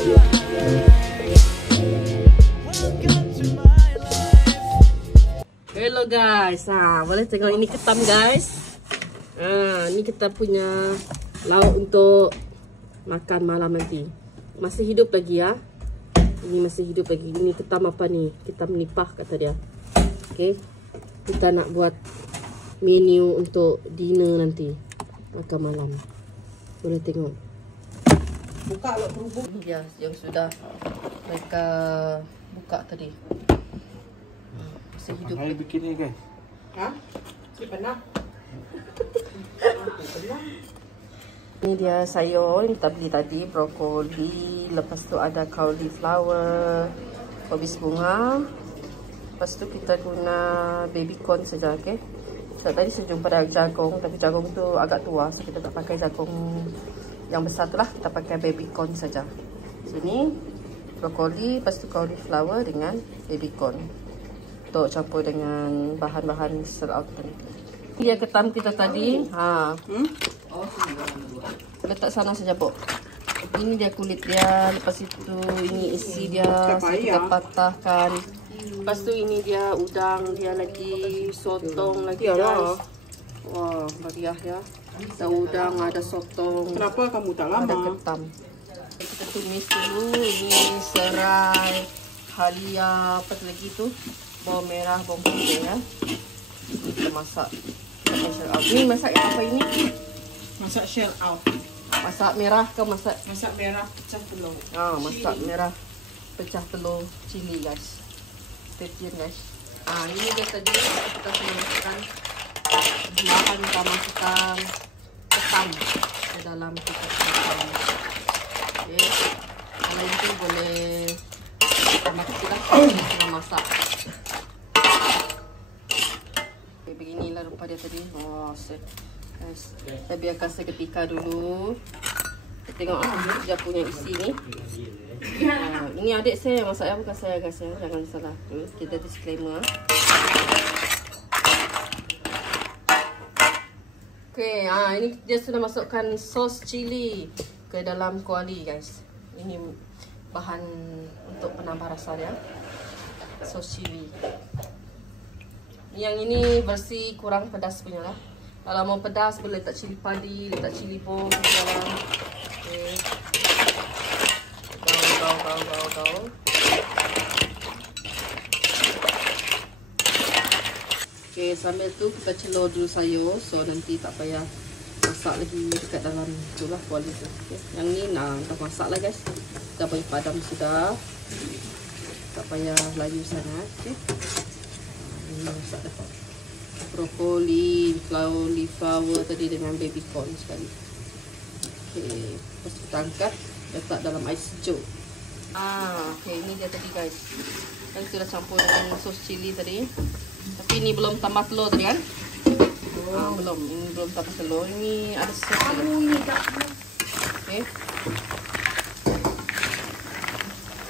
Hello guys, boleh tengok ini ketam guys. Ini kita punya lauk untuk makan malam nanti. Masih hidup lagi ya. Ini masih hidup lagi. Ini ketam apa nih? Ketam nipah kata dia. Oke. Kita nak buat menu untuk dinner nanti. Makan malam. Boleh tengok. Buka lo terhubung. Ini dia yang sudah mereka buka tadi. Masih hidup. Hai bikin ni guys. Ha? Si pernah? Ini dia sayur yang kita beli tadi, brokoli, lepas tu ada cauliflower, habis bunga. Lepas tu kita guna baby corn saja, okey. Tadi saya jumpa ada jagung, tapi jagung tu agak tua, so kita tak pakai jagung yang besar tu lah, kita pakai baby corn saja. Sini brokoli, lepas tu cauliflower dengan baby corn. Untuk campur dengan bahan-bahan serau tadi. Dia ketam kita tadi. Letak sana saja, Pok. Ini dia kulit dia, lepas itu ini isi dia, kita patahkan. Lepas tu ini dia udang dia lagi, sotong lagi guys. Wah, meriah ya. Ada udang, ada sotong. Kenapa kamu tak lama? Ada ketam. Kita tumis dulu. Ini serai, halia, apa lagi tu? Bawang merah, bawang putih ya. Kita masak. Ini masak yang apa ini? Masak shell out. Masak merah ke masak? Masak merah pecah telur. Masak merah pecah telur cili guys. Stay tune guys. Ini dia tadi kita sudah masukkan bahan, kita masukkan ketam ke dalam kita ketam. Okay. Kalau itu boleh tambah kecil lah. Kita masak. Okay, beginilah rupa dia tadi. Guys, saya biarkan seketika dulu. Kita tengok dia punya isi ni. Ini adik saya yang masak ya, bukan saya guys ya. Jangan salah. Kita disclaimer. Okay, ini dia sudah masukkan sos cili ke dalam kuali guys. Ini bahan untuk penambah rasa dia. Sos cili. Yang ini versi kurang pedas punya lah. Kalau mau pedas boleh letak cili padi, letak cili bom di dalam. Okay. Gaul. Okay, sambil tu kita celur dulu sayur. So nanti tak payah masak lagi dekat dalam tu lah kuali tu. Okay. Yang ni dah masak lah guys. Dah bagi padam sudah. Tak payah layu sangat. Okay. Ini masak dah. Brokoli, cauliflower tadi dengan baby corn sekali. Okey, lepas kita angkat, letak dalam air sejuk. Okey, ini dia tadi guys. Yang sudah campur dengan sos cili tadi. Tapi ini belum tambah telur tadi kan? Belum. Ini belum tambah telur. Ini ada sos. Okey.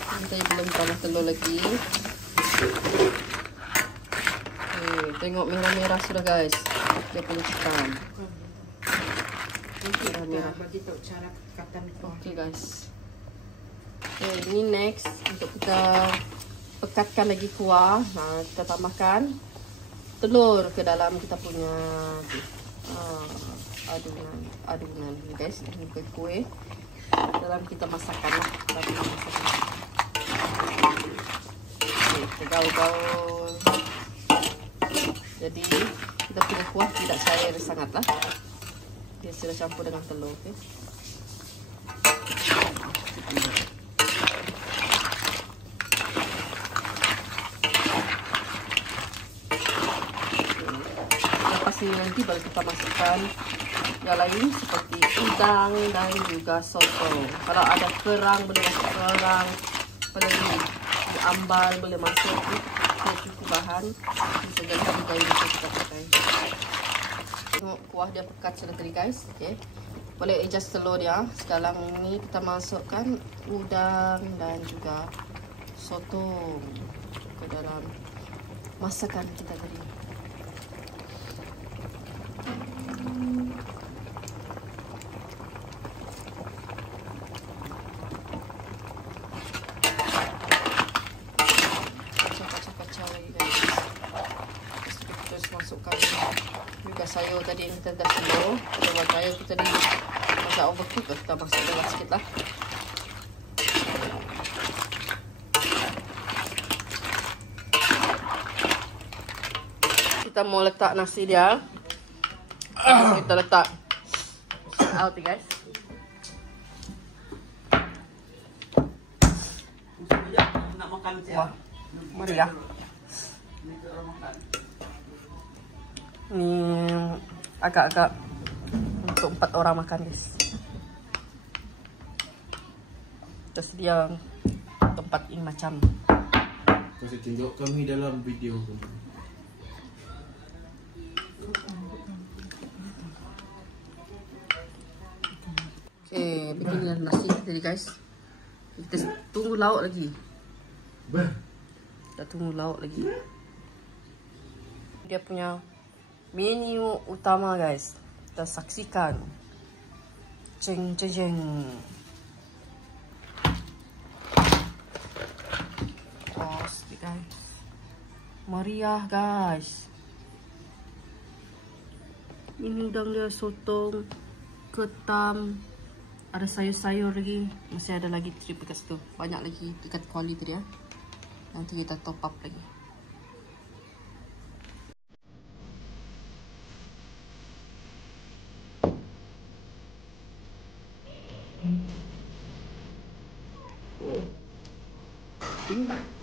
Ini tadi belum tambah telur lagi. Tengok merah-merah sudah guys. Dia punya ketam. Merah-merah. Bagi tahu cara ketam. Okey guys. Okay, ini next untuk kita pekatkan lagi kuah. Kita tambahkan telur ke dalam kita punya adunan guys. Ini kuih. Dalam kita masakkan lah. Okay, kita gaul-gaul. Jadi kita punya kuah tidak cair sangat lah. Dia sudah campur dengan telur. Okay. Lepas ini nanti baru kita masukkan yang lain seperti udang dan juga sotong. Kalau ada kerang boleh masuk kerang. Apalagi ambal boleh masuk. Cukup bahan bisa jadi juga yang bisa kita pakai. Tengok kuah dia pekat sudah tadi guys. Okay. Boleh adjust telur dia. Sekarang ini kita masukkan udang dan juga sotong ke dalam masakan kita tadi. sayur tadi yang kita dah telur. Kalau sayur kita ni masak overcook, kita masak dalam sikit lah. Kita mau letak nasi dia. Kita letak out guys. Nak makan Wah, mari ya. Ni agak-agak untuk 4 orang makan guys. Kita sedia tempat ini macam. Kasih tunjuk kami dalam video. Okay, beginilah nasi tadi guys. Kita tunggu lauk lagi. Kita tunggu lauk lagi. Dia punya menu utama guys. Kita saksikan. Ceng ceng ceng. Oh, guys. Meriah guys. Ini udang dia sotong, ketam, ada sayur-sayur lagi. Masih ada lagi trip dekat situ. Banyak lagi dekat kuali tadi ya. Nanti kita top up lagi. Bing bang.